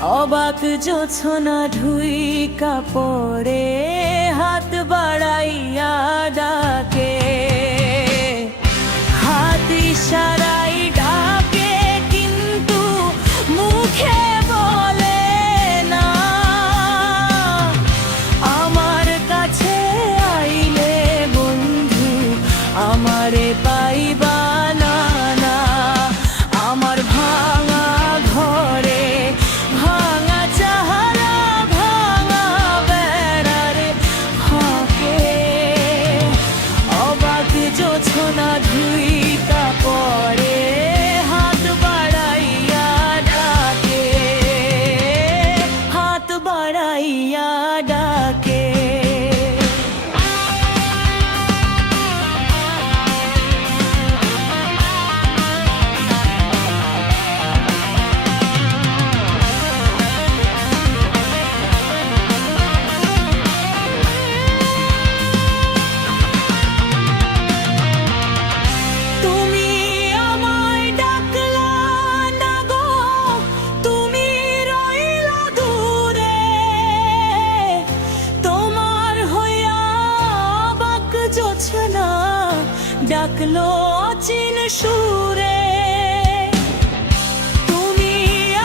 অবাক জোছনা ঢুই কাপড়ে হাত বাড়াইয়া ডাকে, হাত ইশারাই ডাকে কিন্তু মুখে বলে না। আমার কাছে আইলে বন্ধু আমারে পাইবা না, না। আমার ভাঙা ঘরে ভাঙা চাহারা ভাঙা বেড়ারে ফাঁকে অবাক জোছনা ধুই কাপড়ে হাত বাড়াইয়া ডাকে, হাত বাড়াইয়া ডাকে। ডাকলো অচিন সুরে, তুমি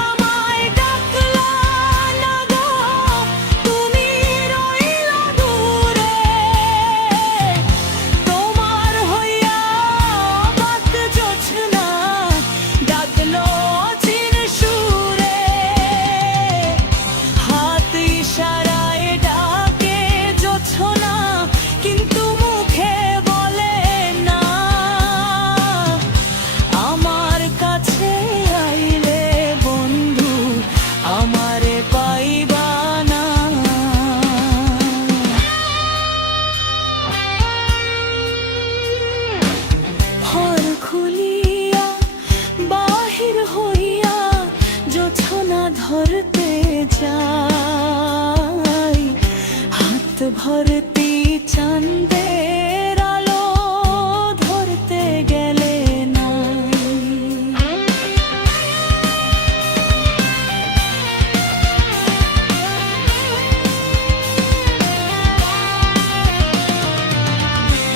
আমায় ডাকলা না গো, তুমি রইলা দূরে। তোমার হইয়া অবাক জোছনা ডাকলো অচিন সুরে, হাত ইশারায় ডাকে জোছনা কিন্তু মুখে বলে না। আমার কাছে আইলে বন্ধু আমারে পাইবা না। ঘর খুলিয়া বাহির হইয়া জোছনা ধরতে যাই, হাত ভর্তি চাঁদের আলো ধরতে গেলে নাই।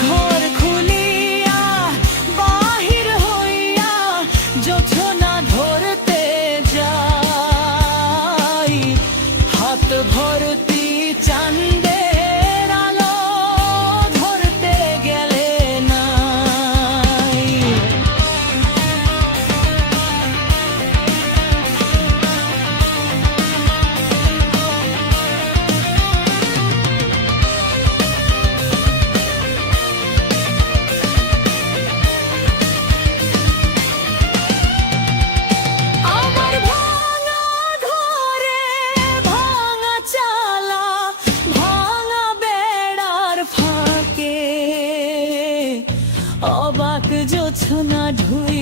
ঘর খুলিয়া বাহির হইয়া জোছনা ধরতে যাই, হাত ভর্তি চাঁদের আলো ধরতে গেলে নাই। আমার ভাঙা ঘরে ভাঙা চালা ভাঙা বেড়ার ফাঁকে অবাক জোছনা ঢুই